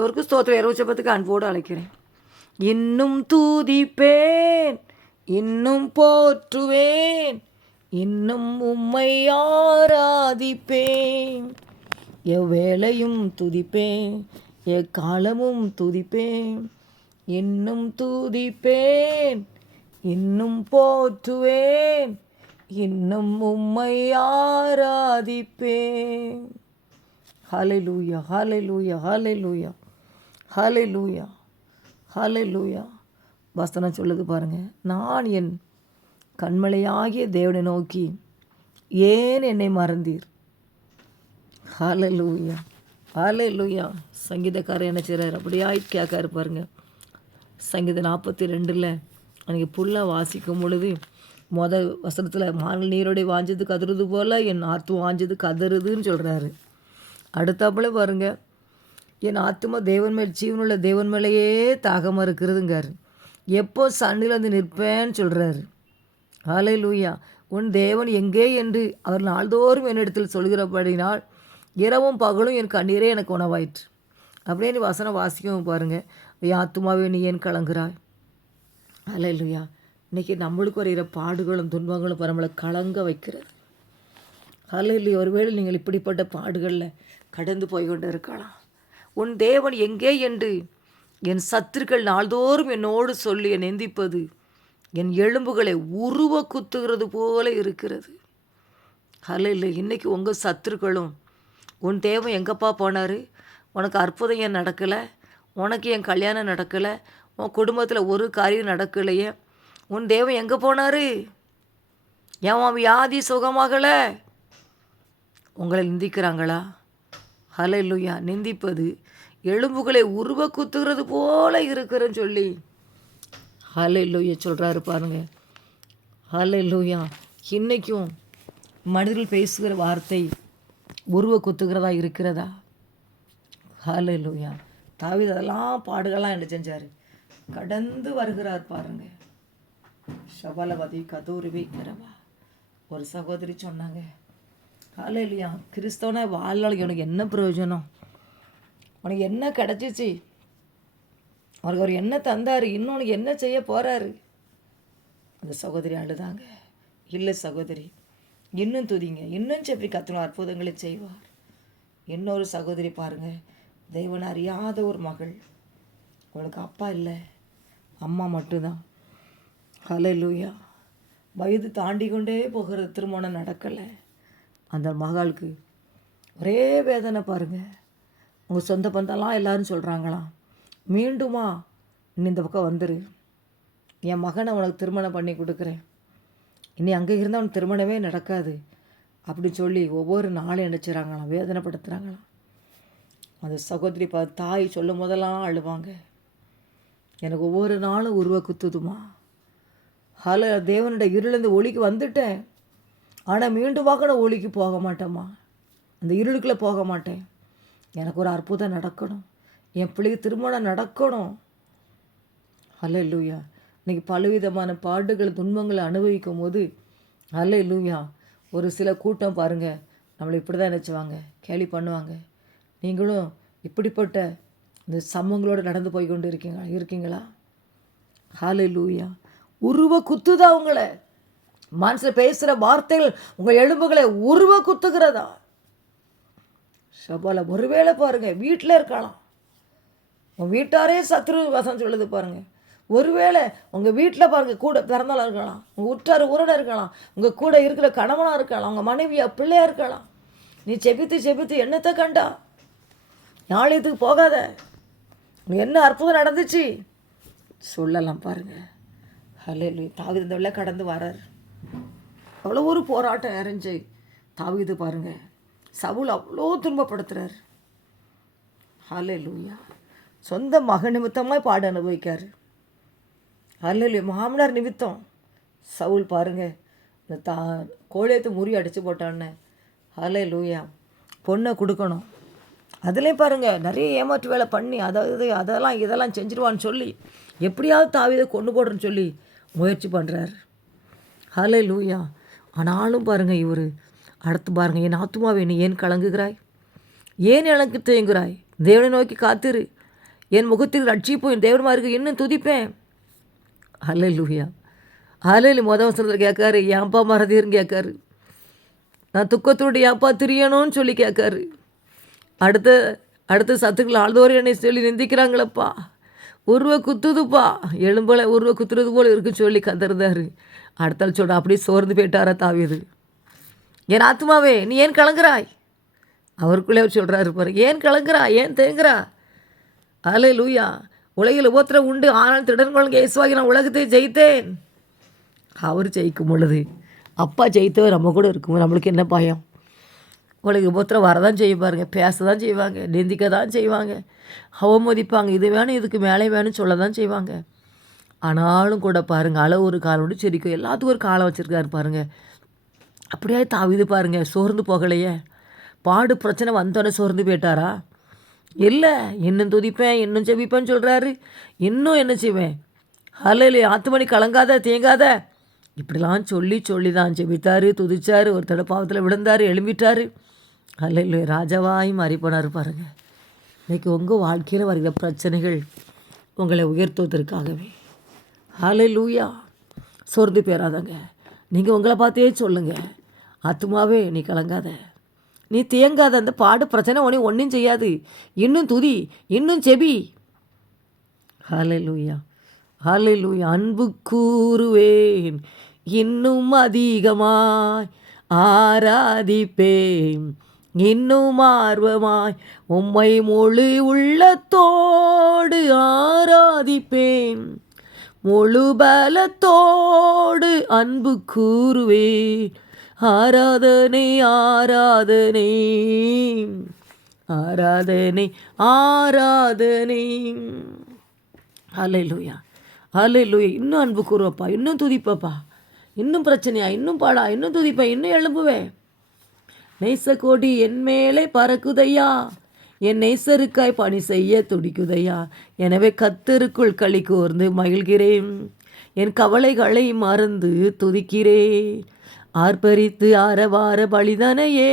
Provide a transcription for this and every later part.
இவருக்கு ஸ்தோத்திரம். இரவு இரவுச்சப்பத்துக்கு அன்போடு அழைக்கிறேன். இன்னும் தூதிப்பேன். இன்னும் போற்றுவேன். இன்னும் உம்மை ஆராதிப்பேன். எவ்வேளையும் துதிப்பேன். எக்காலமும் துதிப்பேன். இன்னும் தூதிப்பேன். இன்னும் போற்றுவேன். இன்னும் உம்மை ஆராதிப்பேன். ஹலை லூயா ஹலை லூயா ஹலை லூயா ஹalleluya லூயா ஹalleluya. லூயா வசனம் சொல்லுது பாருங்க. நான் என் கண்மலையாகிய தேவனை நோக்கி ஏன் என்னை மறந்தீர்? ஹalleluya லூயா சங்கீதக்காரர் என்ன செய்கிறார் அப்படியாய் கேட்காரு பாருங்கள் சங்கீதம் நாற்பத்தி ரெண்டில் அன்றைக்கி புல்லாக வாசிக்கும் பொழுது மொத வசனத்தில் மாநில நீரோடை வாஞ்சது கதறுது போல் என் ஆத்து வாஞ்சது கதறுதுன்னு சொல்கிறாரு அடுத்தாப்புல பாருங்கள் என் ஆத்துமா தேவன் மேல் ஜீவனுள்ள தேவன் மேலேயே தாகமாக இருக்கிறதுங்கார் எப்போ சண்டையில் வந்து நிற்பேன்னு சொல்கிறாரு ஆலை லூயா உன் தேவன் எங்கே என்று அவர் நாள்தோறும் என்னிடத்தில் சொல்கிறபடினால் இரவும் பகலும் என் கண்ணீரே எனக்கு உணவாயிற்று. அப்படியே நீ வசனம் வாசிக்கவும் பாருங்கள் என் ஆத்துமாவே நீ ஏன் கலங்குறாய்? ஆலை லூயா இன்றைக்கி நம்மளுக்கு வரைகிற பாடுகளும் துன்பங்களும் நம்மளை கலங்க வைக்கிறது. ஹalleluya. ஒருவேளை நீங்கள் இப்படிப்பட்ட பாடுகளில் கடந்து போய் கொண்டு இருக்கலாம் உன் தேவன் எங்கே என்று? என் சத்துருக்கள் நாள்தோறும் என்னோடு சொல்லி என் நிந்திப்பது என் எலும்புகளை உருவ குத்துகிறது போல இருக்கிறது. ஹalleluya இன்னைக்கு உங்கள் சத்துருக்களும் உன் தேவன் எங்கப்பா போனார்? உனக்கு அற்புதம் ஏன் நடக்கலை? உனக்கு என் கல்யாணம் நடக்கலை? உன் குடும்பத்தில் ஒரு காரியம் நடக்கலையே. உன் தேவன் எங்கே போனார்? ஏன் வியாதி சுகமாகலை? உங்களை நிந்திக்கிறாங்களா? ஹalleluya நிந்திப்பது எலும்புகளை உருவ குத்துகிறது போல இருக்கிறேன்னு சொல்லி. ஹalleluya சொல்கிறாரு பாருங்க. ஹalleluya இன்றைக்கும் மனிதர்கள் பேசுகிற வார்த்தை உருவ குத்துகிறதா இருக்கிறதா? ஹalleluya தாவீது அதெல்லாம் பாடுகள்லாம் என்ன செஞ்சார்? கடந்து வருகிறார் பாருங்க. சபலவதி கதூரிவை கரவா ஒரு சகோதரி சொன்னாங்க காலை இல்லையா? கிறிஸ்தவனை வாழ்நாளைக்கு உனக்கு என்ன பிரயோஜனம்? உனக்கு என்ன கிடச்சிச்சு? அவருக்கு அவர் என்ன தந்தார்? இன்னும் உனக்கு என்ன செய்ய போகிறாரு அந்த சகோதரி அழுதாங்க. இல்லை சகோதரி இன்னும் துதிங்க. இன்னும் செப்பி கத்தணும் அற்புதங்களை செய்வார். இன்னொரு சகோதரி பாருங்கள் தெய்வன் அறியாத ஒரு மகள். உனக்கு அப்பா இல்லை. அம்மா மட்டும்தான். ஹலோ லூயா வயது தாண்டி கொண்டே போகிற திருமணம் நடக்கலை. அந்த மகளுக்கு ஒரே வேதனை பாருங்கள் உங்கள் சொந்த பந்தெல்லாம் எல்லாரும் சொல்கிறாங்களாம் மீண்டுமா நீ இந்த பக்கம் வந்துரு. என் மகனை உனக்கு திருமணம் பண்ணி கொடுக்குறேன். இனி அங்கே இருந்தால் அவனுக்கு திருமணமே நடக்காது. அப்படி சொல்லி ஒவ்வொரு நாளும் நினச்சிறாங்களாம். வேதனைப்படுத்துகிறாங்களாம் அந்த சகோதரி பா தாய் சொல்லும் போதெல்லாம் அழுவாங்க. எனக்கு ஒவ்வொரு நாளும் உருவ குத்துதுமா. ஹலோ தேவனுடைய இருளிருந்து ஒளிக்கு வந்துட்டேன். ஆனால் மீண்டும் நான் ஒளிக்கு போக மாட்டேம்மா. அந்த இருளுக்குள்ளே போக மாட்டேன். எனக்கு ஒரு அற்புதம் நடக்கணும். என் பிள்ளைக்கு திருமணம் நடக்கணும். அல்ல லூயா இன்றைக்கி பலவிதமான பாடுகள் துன்பங்களை அனுபவிக்கும் போது அல்ல லூயா ஒரு சில கூட்டம் பாருங்கள் நம்மளை இப்படி தான் நினச்சுவாங்க. கேலி பண்ணுவாங்க. நீங்களும் இப்படிப்பட்ட இந்த சம்பவங்களோடு நடந்து போய் கொண்டு இருக்கீங்க இருக்கீங்களா? ஹாலே லூயா உருவ குத்துதா உங்களை. மனசில் பேசுகிற வார்த்தைகள் உங்கள் எலும்புகளை உருவ குத்துகிறதா? சபால ஒருவேளை பாருங்கள் வீட்டில் இருக்கலாம். உங்கள் வீட்டாரே சத்ரு வசம் சொல்லுது பாருங்கள் ஒருவேளை உங்கள் வீட்டில் பாருங்கள் கூட பிறந்தாலும் இருக்கலாம் உங்கள் உற்றார் உறட இருக்கலாம் உங்கள் கூட இருக்கிற கணவனாக இருக்கலாம் உங்கள் மனைவியா பிள்ளையாக இருக்கலாம். நீ செபித்து செபித்து என்னத்தை கண்டா? நாளையத்துக்கு போகாத. உனக்கு என்ன அற்புதம் நடந்துச்சு? சொல்லலாம் பாருங்கள் ஹலே தாவித கடந்து வரார். அவ்வளோ ஒரு போராட்டம் இறஞ்சி தாவிது பாருங்கள் சவுல் அவ்வளோ துன்பப்படுத்துகிறார் ஹலே லூயா சொந்த மக நிமித்தமாக பாடு அனுபவிக்கார். ஹலே மாமனார் நிமித்தம். சவுல் பாருங்க. இந்த தா கோழியத்தை முறி அடித்து போட்டான்னு. ஹலே லூயா பொண்ணை கொடுக்கணும். அதுலேயும் பாருங்கள் நிறைய ஏமாற்று வேலை பண்ணி அதாவது அதெல்லாம் இதெல்லாம் செஞ்சிருவான்னு சொல்லி எப்படியாவது தாவிதை கொண்டு போடுறேன்னு சொல்லி முயற்சி பண்ணுறாரு ஹலே லூயா ஆனாலும் பாருங்கள் இவர். அடுத்து பாருங்கள் என் ஆத்துமாவை நீ ஏன் கலங்குகிறாய்? ஏன் எனக்கு தேங்குகிறாய்? தேவனை நோக்கி காத்திரு. என் முகத்தில் ரட்சிப்போம் என் தேவன்மாருக்கு இன்னும் துதிப்பேன். ஹalleluya. ஹalleluya. மொதல் வசனத்தில் கேட்காரு ஏன்பா மறதீர்னு கேட்காரு. நான் துக்கத்தோடு ஏன்பா திரியணும்னு சொல்லி கேட்காரு. அடுத்த அடுத்த சத்துக்கள் ஆழ்ந்தோர் என்னை சொல்லி நிந்திக்கிறாங்களப்பா. உருவ குத்துதுப்பா. எலும்பலை உருவ குத்துறது போல் இருக்குன்னு சொல்லி கதறுதாரு. அடுத்தால் சொல்கிற அப்படியே சோர்ந்து போயிட்டாரா தாவியது என் ஆத்மாவே நீ ஏன் கலங்குறாய்? அவருக்குள்ளே அவர் சொல்கிறாரு பாரு ஏன் கலங்குறா ஏன் தேங்குறா? அலே லூயா உலகில் உபத்திரம் உண்டு ஆனால் திடன் குழந்தை இயேசுவாகி நான் உலகத்தை ஜெயித்தேன். அவர் ஜெயிக்கும் பொழுது அப்பா ஜெயித்தவர் நம்ம கூட இருக்கும் நம்மளுக்கு என்ன பயம்? உங்களுக்கு உபத்திரம் வரதான் செய்வாருங்க பேச தான் செய்வாங்க நிந்திக்க தான் செய்வாங்க அவமதிப்பாங்க இது வேணும் இதுக்கு மேலே வேணும்னு சொல்ல தான் செய்வாங்க. ஆனாலும் கூட பாருங்கள் அளவு ஒரு காலம் உண்டு செடிக்கும் எல்லாத்துக்கும் ஒரு காலம் வச்சுருக்காரு பாருங்கள் அப்படியே தாவிது பாருங்க சோர்ந்து போகலையே. பாடு பிரச்சனை வந்தோடனே சோர்ந்து போயிட்டாரா? இல்லை இன்னும் துதிப்பேன் இன்னும் செபிப்பேன்னு சொல்கிறாரு இன்னும் என்ன செய்வேன்? ஹலையில ஆத்துமணி கலங்காத தேங்காத. இப்படிலாம் சொல்லி சொல்லி தான் செவித்தார் துதிச்சார் ஒரு தடவை விழுந்தார் எழும்பிட்டார். அல்ல இல்லை ராஜாவாய் மாறி போனார் பாருங்கள் இன்றைக்கி உங்கள் வாழ்க்கையில் வருகிற பிரச்சனைகள் உங்களை உயர்த்துவதற்காகவே. ஹாலே லூயா சோர்ந்து பேராதங்க நீங்கள் உங்களை பார்த்தே சொல்லுங்கள் அத்துமாவே நீ கலங்காத. நீ தேங்காத அந்த பாடு பிரச்சனை உனக்கு ஒன்றும் செய்யாது. இன்னும் துதி இன்னும் செபி. ஹாலே லூயா ஹலை லூயா அன்பு கூறுவேன். இன்னும் அதிகமாய் ஆராதிப்பேன். இன்னும் ஆர்வமாய் உம்மை முழு உள்ளத்தோடு ஆராதிப்பேன். முழு பலத்தோடு அன்பு கூறுவே ஆராதனை ஆராதனை ஆராதனை ஆராதனை. அலையிலுயா அலையிலுயா இன்னும் அன்பு கூறுவப்பா இன்னும் துதிப்பப்பா. இன்னும் பிரச்சனையா இன்னும் பாடா இன்னும் துதிப்பேன் இன்னும் எழும்புவேன். நெய்சக்கோடி என் மேலே பறக்குதையா? என் நெய்சருக்காய் பணி செய்ய துடிக்குதையா. எனவே கத்தருக்குள் களி கூர்ந்து மகிழ்கிறேன். என் கவலைகளை மறந்து துதிக்கிறேன். ஆர்ப்பரித்து ஆரவார பலிதனையே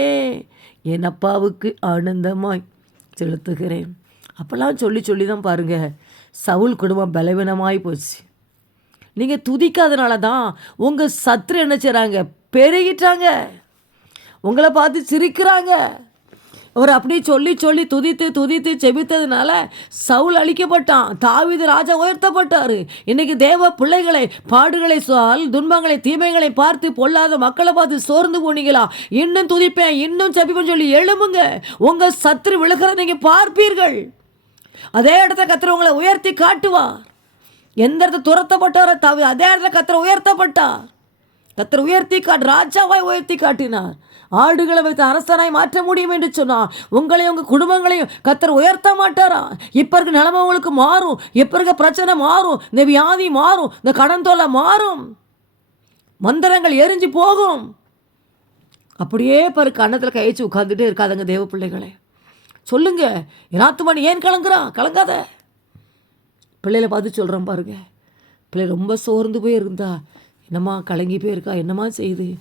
என் அப்பாவுக்கு ஆனந்தமாய் செலுத்துகிறேன். அப்போல்லாம் சொல்லி சொல்லி தான் பாருங்கள் சவுல் குடும்பம் பலவீனமாய் போச்சு. நீங்கள் துதிக்காதனால தான் உங்கள் சத்துரு என்ன செய்கிறாங்க பெருகிட்டாங்க. உங்களை பார்த்து சிரிக்கிறாங்க. அவர் அப்படியே சொல்லி சொல்லி துதித்து துதித்து செபித்ததுனால சவுல் அழிக்கப்பட்டான். தாவிது ராஜா உயர்த்தப்பட்டார். இன்னைக்கு தேவ பிள்ளைகளை பாடுகளை சொல் துன்பங்களை தீமைகளை பார்த்து பொல்லாத மக்களை பார்த்து சோர்ந்து போனீங்களா? இன்னும் துதிப்பேன் இன்னும் செபிப்பேன் சொல்லி எழுமுங்க உங்கள் சத்துரு விழுகிறத நீங்கள் பார்ப்பீர்கள். அதே இடத்த கத்திர உங்களை உயர்த்தி காட்டுவார். எந்த இடத்துல துரத்தப்பட்டாரோ தவிர அதே இடத்துல கத்திர உயர்த்தப்பட்டார். கத்தர் உயர்த்தி காட்டு ராஜாவாய் உயர்த்தி காட்டினார். ஆடுகளை வைத்து அரசனாய் மாற்ற முடியும் என்று சொன்னார். உங்களையும் உங்கள் குடும்பங்களையும் கத்தர் உயர்த்த மாட்டாரா? இப்போ இருக்க நிலைமை உங்களுக்கு மாறும். இப்போ இருக்க பிரச்சனை மாறும். இந்த வியாதி மாறும். இந்த கடன் தொல்லை மாறும். மந்திரங்கள் எரிஞ்சு போகும். அப்படியே பாரு கன்னத்தில் கையச்சு உட்காந்துட்டே இருக்காதுங்க தேவ பிள்ளைகளே. சொல்லுங்க. எனாத்துமணி ஏன் கலங்குறான் கலங்காத. பிள்ளைகளை பார்த்து சொல்கிறேன் பாருங்க. பிள்ளை ரொம்ப சோர்ந்து போய் இருந்தா என்னம்மா கலங்கி போயிருக்கா? என்னம்மா செய்யுது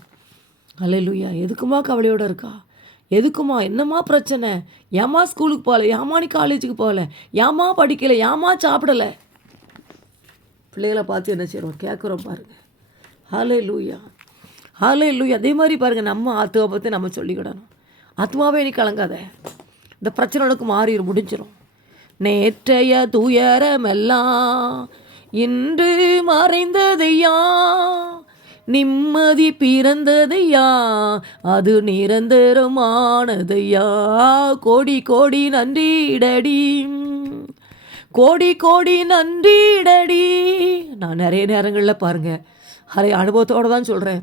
அல்லையா எதுக்குமா கவலையோடு இருக்கா? எதுக்குமா என்னம்மா பிரச்சனை? ஏம்மா ஸ்கூலுக்கு போகல? ஏம்மா நீ காலேஜுக்கு போகல? ஏம்மா படிக்கலை? ஏமா சாப்பிடலை? பிள்ளைகளை பார்த்து என்ன செய்கிறோம் கேட்குறோம் பாருங்கள் ஹாலே லூயா ஹாலே லூயா அதே மாதிரி பாருங்கள் நம்ம ஆத்துவை பற்றி நம்ம சொல்லிக்கிடணும். ஆத்மாவே நீ கலங்காத. இந்த பிரச்சனை உனக்கு மாறிடும் முடிஞ்சிடும் நேற்றைய துயரமெல்லாம் இன்று மறைந்ததையா? நிம்மதி பிறந்ததையா? அது நிரந்தரமானதையா? கோடி கோடி நன்றிடடி. கோடி கோடி நன்றிடடி. நான் நிறைய நேரங்களில் பாருங்கள் நிறைய அனுபவத்தோடு தான் சொல்கிறேன்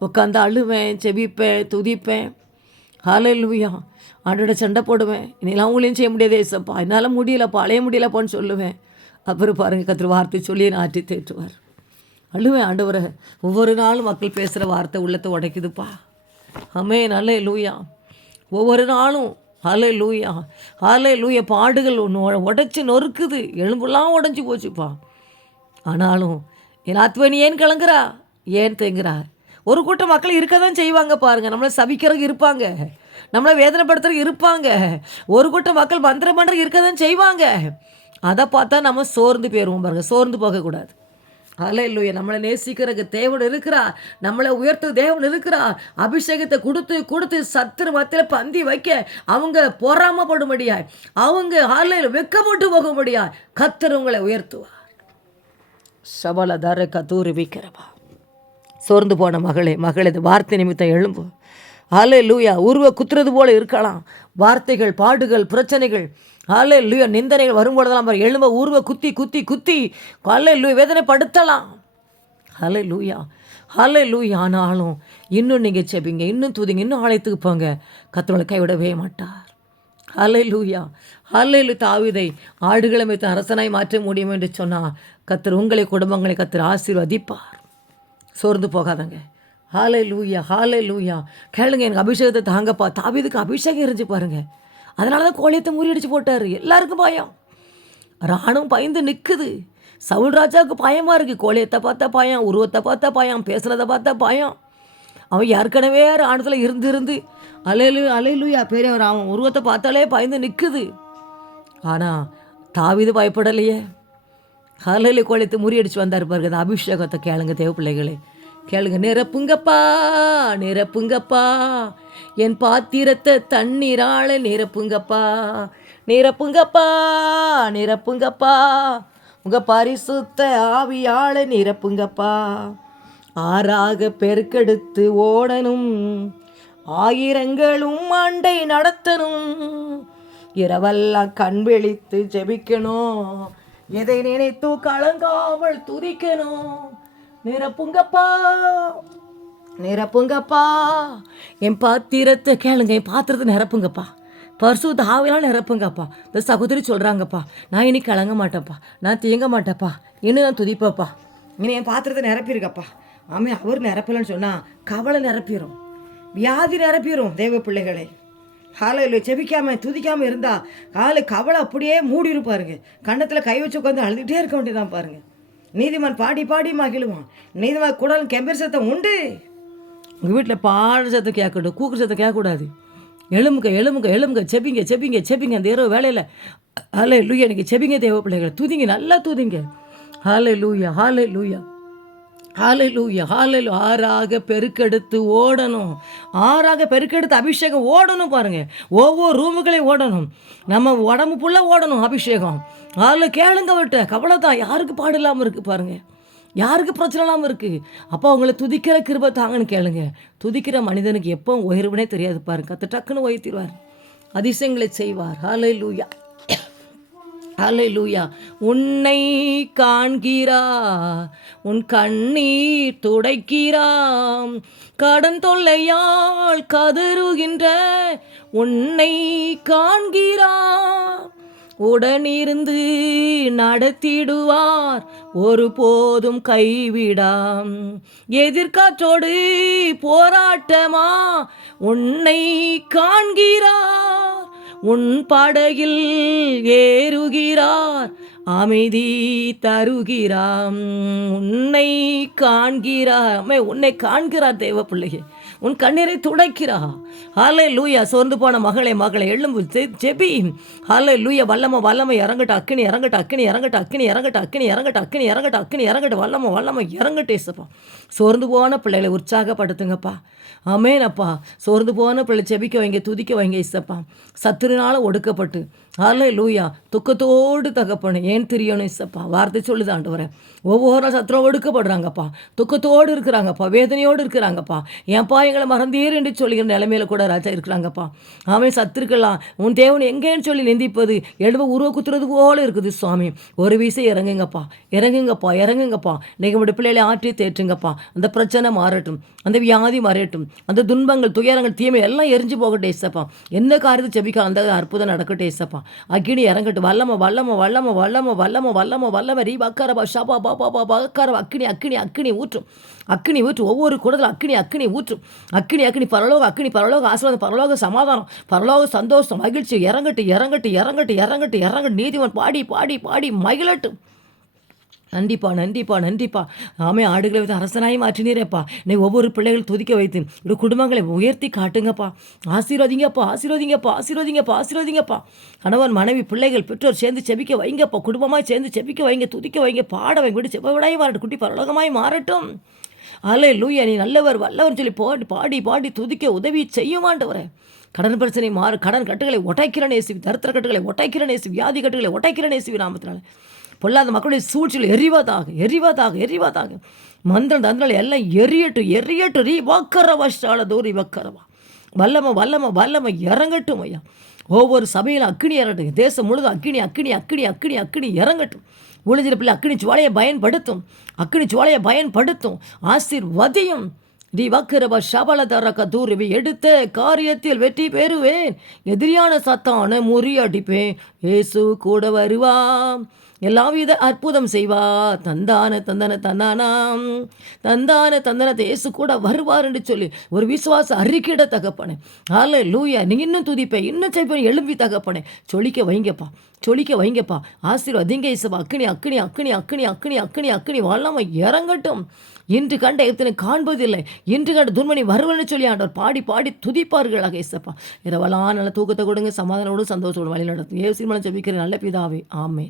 உட்காந்து அழுவேன் செபிப்பேன் துதிப்பேன். ஹalleluya. ஆண்டோட சண்டை போடுவேன். இனிலாம் உங்களையும் செய்ய முடியாது ஏசப்பா. என்னால் முடியலப்பா அலைய முடியலப்பான்னு சொல்லுவேன். அப்புறம் பாருங்கள் கத்திர வார்த்தை சொல்லி நான் ஆற்றி தேற்றுவார். அழுவேன் ஆண்டவரை ஒவ்வொரு நாளும் மக்கள் பேசுகிற வார்த்தை உள்ளத்தை உடைக்குதுப்பா. அமே நல்ல லூயா ஒவ்வொரு நாளும் ஹலே லூயா ஹலே லூய பாடுகள் ஒன்று உடச்சி நொறுக்குது. எலும்புலாம் உடஞ்சி போச்சுப்பா. ஆனாலும் என் நீ ஏன் கலங்குறா ஏன் தேங்குறா? ஒரு கூட்டம் மக்கள் இருக்க தான் செய்வாங்க பாருங்கள் நம்மளை சபிக்கிறவங்க இருப்பாங்க. நம்மளை வேதனைப்படுத்துறதுக்கு இருப்பாங்க. ஒரு கூட்டம் மக்கள் மந்திரம் பண்ணுறதுக்கு இருக்க தான் செய்வாங்க. அதை பார்த்தா நம்ம சோர்ந்து போயிடுவோம் பாருங்கள் சோர்ந்து போகக்கூடாது. அதில் இல்லையே நம்மளை நேசிக்கிறதுக்கு தேவன் இருக்கிறா நம்மளை உயர்த்து தேவன் இருக்கிறா அபிஷேகத்தை கொடுத்து கொடுத்து சத்துரு மத்தியில் பந்தி வைக்க அவங்க பொறாமப்படும்படியா அவங்க ஆலையில் வெக்கப்பட்டு போகும்படியா கத்தர் உங்களை உயர்த்துவார். சபலதார கத்தூரி வைக்கிறவா. சோர்ந்து போன மகளே மகளது வார்த்தை நிமித்தம் எழும்பு. அலை லூயா உருவ குத்துறது போல இருக்கலாம். வார்த்தைகள் பாடுகள் பிரச்சனைகள் ஆலே லூயா நிந்தனைகள் வரும்பொழுதெல்லாம் பாரு எலும்ப ஊர்வ குத்தி குத்தி குத்தி. ஆலே வேதனை படுத்தலாம். ஹலே லூயா ஹலே லூயா ஆனாலும் இன்னும் நீங்கள் செபிங்க இன்னும் தூதிங்க. இன்னும் ஆலயத்துக்கு போங்க. கத்தவங்களை கைவிடவே மாட்டார். ஹலே லூயா ஹல்லேலு தாவிதை ஆடுகளை வைத்து அரசனாய் மாற்ற முடியும் என்று சொன்னால் கத்தர் உங்களை குடும்பங்களை கத்தர் ஆசீர்வதிப்பார். சோர்ந்து போகாதங்க. ஹாலே லூயா ஹாலே லூயா கேளுங்க எனக்கு அபிஷேகத்தை தாங்கப்பா. தாவிதுக்கு அபிஷேகம் இருந்துச்சு பாருங்கள் அதனால தான் கோழியத்தை முறியடிச்சு போட்டார். எல்லாருக்கும் பயம். ராணும் பயந்து நிற்குது சவுல்ராஜாவுக்கு பயமாக இருக்குது கோழியத்தை பார்த்தா பயம் உருவத்தை பார்த்தா பயம் பேசுனதை பார்த்தா பயம். அவன் ஏற்கனவே ராணுவத்தில் இருந்து இருந்து அலையிலு அலையிலுயா பெரியவர் அவன் உருவத்தை பார்த்தாலே பயந்து நிற்குது ஆனால் தாவிது பயப்படலையே. காலையில் கோழியத்தை முறியடிச்சு வந்தார் பாருங்க. அந்த அபிஷேகத்தை கேளுங்க தேவ பிள்ளைகளே கேளுங்க. நிரப்புங்கப்பா நிரப்புங்கப்பா. என் பாத்திரத்தை தண்ணீரால நிரப்புங்கப்பா. நிரப்புங்கப்பா நிரப்புங்கப்பா. உங்க பரிசுத்த ஆவியால நிரப்புங்கப்பா. ஆறாக பெருக்கெடுத்து ஓடணும். ஆயிரங்களும் ஆண்டை நடத்தணும். இரவெல்லாம் கண் விழித்து ஜெபிக்கணும். எதை நினைத்து கலங்காமல் துதிக்கணும். நிரப்புங்கப்பா. நிரப்புங்கப்பா. என் பாத்திரத்தை கேளுங்க என் பாத்திரத்தை நிரப்புங்கப்பா. பர்சு தாவிலாம் நிரப்புங்கப்பா. இந்த சகோதரி சொல்கிறாங்கப்பா நான் இனி கலங்க மாட்டேன்ப்பா. நான் தீங்க மாட்டேன்ப்பா. இன்னும் நான் துதிப்பேப்பா இனி என் பாத்திரத்தை நிரப்பியிருக்கப்பா ஆமே அவர் நிரப்பலன்னு சொன்னால் கவலை நிரப்பிடும் வியாதி நிரப்பிடும் தேவ பிள்ளைகளை. காலையில் செபிக்காமல் துதிக்காமல் இருந்தால் காலை கவலை அப்படியே மூடி இருப்பாருங்க கண்ணத்தில் கை வச்சு உட்காந்து அழுதுகிட்டே இருக்க வேண்டியதான் பாருங்கள் நீதிமான் பாடி பாடி மகிழுவான் நீதிமான் குடல் கெம்பீர் சத்தம் உண்டு. உங்கள் வீட்டில் பாட சத்தம் கேட்கட்டும் கூக்குற சத்தம் கேட்கக்கூடாது. எலும்புங்க எலும்புங்க எலும்புங்க செபிங்க செபிங்க செபிங்க அந்த இரவு வேலையில். ஹாலே லூயா எனக்கு செபிங்க தேவ பிள்ளைகளை தூதிங்க நல்லா தூதிங்க. ஹாலே லூயா ஹாலே லூயா ஹாலைலூயா ஹாலைலு ஆறாக பெருக்கெடுத்து ஓடணும். ஆறாக பெருக்கெடுத்து அபிஷேகம் ஓடணும் பாருங்கள் ஒவ்வொரு ரூமுகளையும் ஓடணும். நம்ம உடம்பு ஃபுல்லாக ஓடணும் அபிஷேகம். அதில் கேளுங்க விட்ட கவலை தான் யாருக்கு பாடு இல்லாமல் இருக்குது பாருங்கள் யாருக்கு பிரச்சனை இல்லாமல் இருக்குது அப்போ அவங்கள துதிக்கிற கிருபை தாங்கன்னு கேளுங்க. துதிக்கிற மனிதனுக்கு எப்போ உயர்வுனே தெரியாது பாருங்க. கத்து டக்குன்னு உயர்த்திடுவார். அதிசயங்களை செய்வார். ஹலை லூயா ஹலை லூயா உன்னை காண்கிறா உன் கண்ணீர் துடைக்கிறாம். கடன் தொல்லையால் கதறுகின்ற உன்னை காண்கிறா உடனிருந்து நடத்திடுவார். ஒரு போதும் கைவிடாம். எதிர்காற்றோடு போராட்டமா? உன்னை காண்கிறார். உன் படகில் ஏறுகிறார். அமைதி தருகிறாம். உன்னை காண்கிறார். உன்னை காண்கிறார் தேவ பிள்ளையே உன் கண்ணீரை துடைக்கிறா. ஹாலே லூயா சோர்ந்து போன மகளே மகளை எழும்பு செபி ஜெபி. ஹாலே லூயா வல்லம வல்லம இறங்கட்ட அக்கினி இறங்கட்ட அக்கினி இறங்கட்ட அக்கினி இறங்கட்ட அக்கினி இறங்கட்ட அக்கினி இறங்கட்ட அக்கினி இறங்கட்ட வல்லம வல்லம இறங்கட்டு ஏசப்பா. சோர்ந்து போன பிள்ளைகளை உற்சாகப்படுத்துங்கப்பா. அமேனப்பா சோர்ந்து போன பிள்ளை செபிக்க வைங்க துதிக்க வைங்க இசப்பா சத்துருனால ஒடுக்கப்பட்டு. ஹாலே லூயா துக்கத்தோடு தகப்பனு ஏன் தெரியணும் இசப்பா? வார்த்தை சொல்லுது ஆண்டவரே. ஒவ்வொரு சத்திரம் ஒடுக்கப்படுறாங்கப்பா. துக்கத்தோடு இருக்கிறாங்கப்பா வேதனையோடு இருக்கிறாங்கப்பா. ஏன்ப்பா எங்களை மறந்தீர் என்று சொல்லுகிற நிலைமையில கூட ராஜா இருக்கிறாங்கப்பா. அவன் சத்துருக்கலாம் உன் தேவன் எங்கேன்னு சொல்லி நிந்திப்பது எழுவ உருவ குத்துறது போல இருக்குது சுவாமி. ஒரு வீசை இறங்குங்கப்பா. இறங்குங்கப்பா இறங்குங்கப்பா. நீங்கள் உடைய பிள்ளைகளை ஆற்றி தேற்றுங்கப்பா. அந்த பிரச்சனை மாறட்டும். அந்த வியாதி மாறட்டும். அந்த துன்பங்கள் துயரங்கள் தீமை எல்லாம் எரிஞ்சு போகட்டும் ஏசப்பா என்ன காரியத்தை செபிக்க அந்த அற்புதம் நடக்கட்டும் ஏசப்பா அக்னி இறங்கட்டும். வல்லம வல்லம வல்லம வல்லம வல்லம வல்லம வல்லம. ரீ பக்காரபா பா பாபா பாபா அக்கார அக்னி அக்னி அக்னி ஊற்றும். அக்னி ஊற்றும் ஒவ்வொரு குடத்தில் அக்னி அக்னி ஊற்றும். அக்னி அக்னி பரலோக அக்னி பரலோக ஆசீர்வாதம் பரலோக சமாதானம் பரலோக சந்தோஷம் மகிழ்ச்சி. இறங்கட்டு இறங்கட்டு இறங்கட்டு இறங்கட்டு இறங்கட்டு நீதிமன் பாடி பாடி பாடி மகிழட்டும். நன்றிப்பா நன்றிப்பா நன்றிப்பா. ஆமே ஆடுகளை வைத்து அரசனாய் மாற்றினீரேப்பா. நீ ஒவ்வொரு பிள்ளைகள் துதிக்க வைத்து ஒரு குடும்பங்களை உயர்த்தி காட்டுங்கப்பா. ஆசீர்வதிங்கப்பா ஆசீர்வதிங்கப்பா ஆசீர்வதிங்கப்பா ஆசீர்வதிங்கப்பா. கணவன் மனைவி பிள்ளைகள் பெற்றோர் சேர்ந்து செபிக்க வைங்கப்பா. குடும்பமாக சேர்ந்து செபிக்க வைங்க துதிக்க வைங்க. பாட வைங்க விட்டு செப்பவிடாய் மாறட்டும் குட்டி பரலோகமாய் மாறட்டும். அலே லூயா நீ நல்லவர் வல்லவர் சொல்லி பாடி பாடி பாடி துதிக்க உதவி செய்யுமாண்டவரே கடன் பிரச்சனை மாறு கடன் கட்டுகளை ஒட்டைக்கிற நேசி தருத்திர கட்டுகளை ஒட்டைக்கிற நேசி வியாதி கட்டுகளை ஒட்டைக்கிற நேசி நாமத்தினால. பொல்லாத மக்களுடைய சூழ்ச்சியில் எரிவதாக எரிவதாக எரிவதாக. மந்திரம் தந்திரம் எல்லாம் எரியட்டும் எரியட்டும் ரீ வக்கரவா வஷ்டால தூரி வக்கரவா. வல்லம வல்லம வல்லம இறங்கட்டும் ஐயா. ஒவ்வொரு சபையில் அக்கினி இறங்கட்டும். தேசம் முழுதும் அக்கினி அக்கினி அக்கினி அக்கினி அக்கினி இறங்கட்டும். ஊழியர் பிள்ளை அக்கினி சுவாலையை பயன்படுத்தும். அக்கினி சுவாலையை பயன்படுத்தும். ஆசீர்வதியும். தி வக்கரவ சபலதரக தூருவி எடுத்த காரியத்தில் வெற்றி பெறுவேன். எதிரியான சத்தான முறியடிப்பேன். இயேசு கூட வருவாம். எல்லாவித அற்புதம் செய்வா. தந்தான தந்தன தன்னானாம் தந்தான தந்தனத்தை இயேசு கூட வருவார் என்று சொல்லி ஒரு விசுவாச அறிக்கையிட தகப்பனே. ஆல லூயா நீ இன்னும் துதிப்பேன் இன்னும் செய்ப்பேன் எழும்பி தகப்பனே. சொலிக்க வைங்கப்பா சொலிக்க வைங்கப்பா. ஆசீர்வாதிங்க இசப்பா அக்கினி அக்கினி அக்கினி அக்கினி அக்கினி அக்கினி அக்கினி வல்லாம இறங்கட்டும். இன்று கண்ட எத்தனை காண்பதில்லை. இன்று கண்ட துர்மணி வருவன்னு சொல்லி ஆண்டவர் பாடி பாடி துதிப்பார்களாக இசப்பா இரவலான நல்ல தூக்கத்தை கொடுங்க சமாதானோடு சந்தோஷத்தோடு வழி நடத்தும் ஏசிமலம் ஜபிக்கிற நல்ல பிதாவே ஆமே